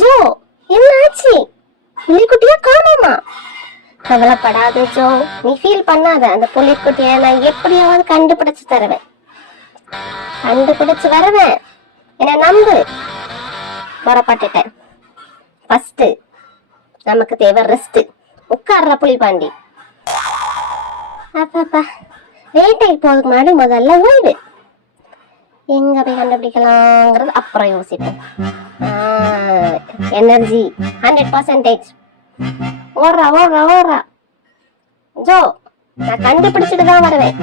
Joe, என்ன ஆச்சு? புலிக்குட்டியா காணோமா? கவலைப்படாத ஜோ, நீ ஃபீல் பண்ணாத. அந்த புலிக்குட்டிய நான் எப்படியாவது கண்டுபிடிச்சு தருவேன். கண்டுபிடிச்சு வருவேன், என்ன நம்பு. புறப்பட்டுட்டேன். ஃபர்ஸ்ட் நமக்கு தேவை ரெஸ்ட். உட்கார்ற புலிபாண்டி. அப்பப்பா, லேட் ஆகி போறதுக்கு முன்னாடி முதல்ல ஓய்வு. எங்க போய் கண்டுபிடிக்கலாங்கிறது அப்புறம் யோசிப்போம். எனர்ஜி 100%. ஓடுறா ஓடுறா ஓடுறா ஜோ, நான் கண்டுபிடிச்சிட்டு தான் வருவேன்.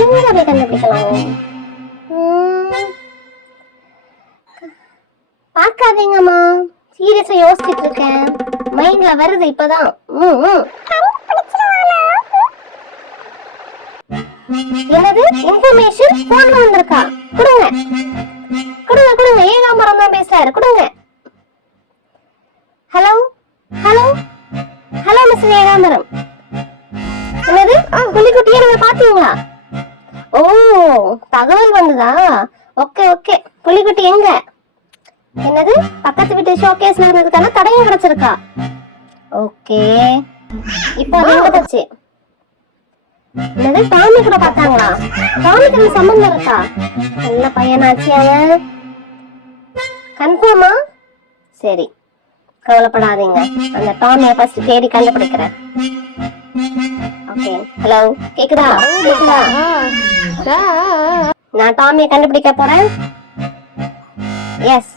எங்க போய் கண்டுபிடிக்கலாம்? பாக்காதீங்கம்மா, சீரியஸா யோசிச்சுட்டு இருக்கேன். மைண்ட்ல வருது இப்பதான். என்னது இன்ஃபர்மேஷன் போன்ல வந்திருக்கா? கொடுங்க கொடுங்க கொடுங்க. ஏகாம்பரம் தான் பேசுறாரு, கொடுங்க. Hello hello hello mister Ekambaram. என்னது புலிக்குட்டியை நீங்க பாத்தீங்களா? ஓ, தகவல் வந்ததா? Okay okay. புலிக்குட்டி எங்க? என்னது பக்கத்து வீட்டு ஷோகேஸ்ல இருந்ததுக்கான தடயம் கிடைச்சிருக்கா? ஓகே, இப்போ அது எங்க போச்சு? என்னது டாமி கூட பார்த்தாங்களா? டாமிக்கு சம்பந்தம் இருக்கா? நல்ல பையனாச்சு அவன். கன்ஃபார்மா? சரி, கவலைப்படாதீங்க. அந்த டாமியை ஃபர்ஸ்ட் தேடி கண்டுபிடிக்கிறேன். ஓகே, ஹலோ, கேக்குதா? கேக்குதா? நான் டாமியை கண்டுபிடிக்க போறேன். எஸ்,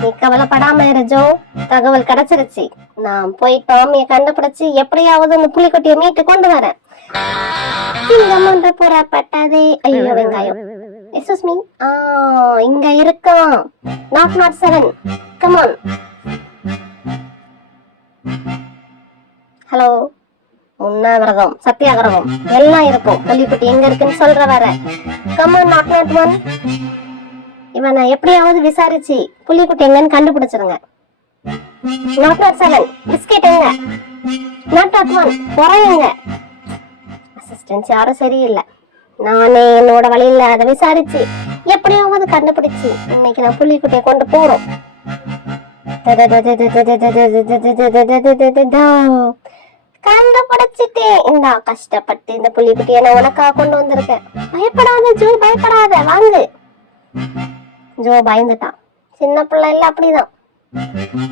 நீ கவலைப்படாம இரு ஜோ. தகவல் கிடைச்சிருச்சு. நான் போய் டாமியை கண்டுபிடிச்சு எப்படியாவது அந்த புலிக்குட்டியை மீட்டு கொண்டு வரேன். சிங்கம் ஒன்று புறப்பட்டதே. ஐயோ வெங்காயம். எக்ஸ்கியூஸ் மீ, இங்க இருக்கான். நாட் 7. Come on. ஹலோ, உண்ணாவிரதம், சத்தியாகிரகம் எல்லாம் இருக்கும். புலிக்குட்டி எங்க இருக்குன்னு சொல்ற வர. Come on, not 1. இவனை எப்படியாவது விசாரிச்சு புலிக்குட்டி எங்கன்னு கண்டுபிடிச்சிருங்க. நாட் 7. பிஸ்கெட் எங்க? நாட் 1. குறையுங்க. அசிஸ்டன்ஸ் யாரும் சரியில்லை. நானே என்னோட வழியில அதை விசாரிச்சு எப்படியாவது கண்டுபிடிச்சு இன்னைக்கு நான் புலிக்குட்டியை கொண்டு போறோம். கண்டுபிடிச்சிட்டேன். இந்த கஷ்டப்பட்டு இந்த புலிக்குட்டியை நான் உனக்காக கொண்டு வந்திருக்கேன். பயப்படாத ஜோ, பயப்படாத, வாங்கு. ஜோ பயந்துட்டான். சின்ன பிள்ளை இல்ல, அப்படிதான்.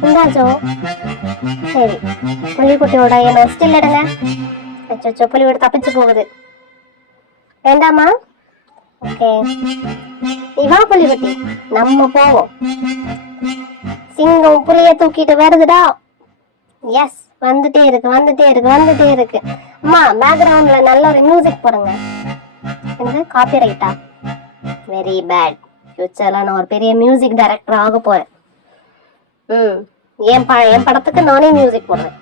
இந்தா ஜோ. சரி, புலிக்குட்டியோட என்ன ஸ்டில் எடுங்க. அச்சோ, புலியோட தப்பிச்சு போகுது. வேண்டாமா? ஓகே, நீ வா புலிக்குட்டி, நம்ம போவோம். சிங்கம் புலிய தூக்கிட்டு வருதுடா. எஸ், வந்துட்டே இருக்கு வந்துட்டே இருக்கு வந்துட்டே இருக்கு. அம்மா, பேக்ரவுண்ட்ல நல்ல ஒரு மியூசிக் போடுங்க. எனக்கு காப்பி ரைட்டா? Very bad. ஃபியூச்சர்ல நான் ஒரு பெரிய மியூசிக் டைரக்டர் ஆக போறேன். என் படத்துக்கு நானே மியூசிக் போடுறேன்.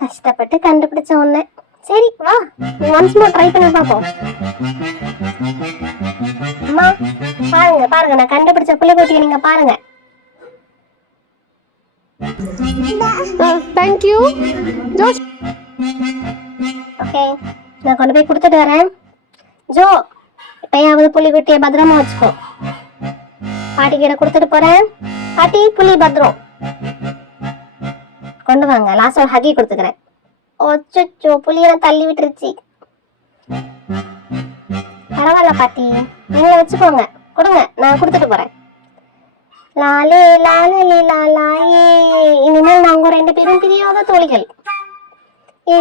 கஷ்டப்பட்டு கண்டுபிடிச்ச ஒண்ணு. சரி வா, ஒன்ஸ் மோர் ட்ரை பண்ணி பாப்போம். அம்மா பாருங்க பாருங்க, நான் கண்டுபிடிச்ச புலிக்குட்டியை நீங்க பாருங்க. Thank you Josh. ஓகே, நான் கொண்டு போய் கொடுத்துட்டு வரேன். ஜோ, இப்பயாவது புலிக்குட்டியை பத்திரமா வச்சுக்கோ. பாட்டி கிட்ட கொடுத்துட்டு போறேன். பாட்டி, புலி பத்திரம் கொண்டு வாங்க. லாஸ்ட் ஒரு ஹக்கி கொடுத்துக்கிறேன். ஓச்சோ, புலிய தள்ளி விட்டுருச்சு. பரவாயில்ல பாட்டி, நீங்க வச்சுக்கோங்க. கொடுங்க, நான் கொடுத்துட்டு போறேன். லாலே லாலே லாலாயே. இனிமேல் நாங்க 2 பேரும் பிரியாத தோழிகள்.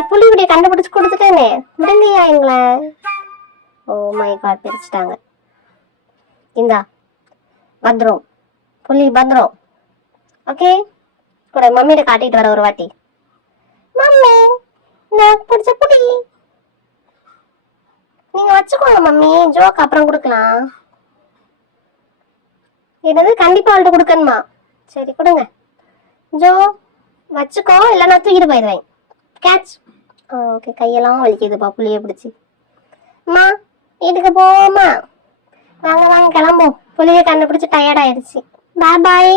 புலிக்குட்டியை கண்டுபிடிச்சு கொடுத்துட்டேனே, விடுங்கய்யா எங்களை. ஓ மை காட், பிரிச்சுட்டாங்க. இந்தா பத்ரம், புலி பத்ரம். ஓகே, கூட மம்மியிட காட்டிட்டு வர ஒரு வாட்டி. மம்மி, நான் பிடிச்ச புலி நீங்க வச்சுக்கோங்க மம்மி. ஜோக்கு அப்புறம் கொடுக்கலாம். என்னது, கண்டிப்பா அவள்கிட்ட கொடுக்கணுமா? சரி கொடுங்க ஜோ, வச்சுக்கோ, இல்ல நான் தூக்கிட்டு போயிடுவேன். கேட்ச். ஓகே, கையெல்லாம் வலிக்குதுப்பா புளிய பிடிச்சி. அம்மா, வீட்டுக்கு போவோமா? வாங்க வாங்க கிளம்போம். புளிய கண்டுபிடிச்சு டயர்ட் ஆயிடுச்சு. பாய் பாய்.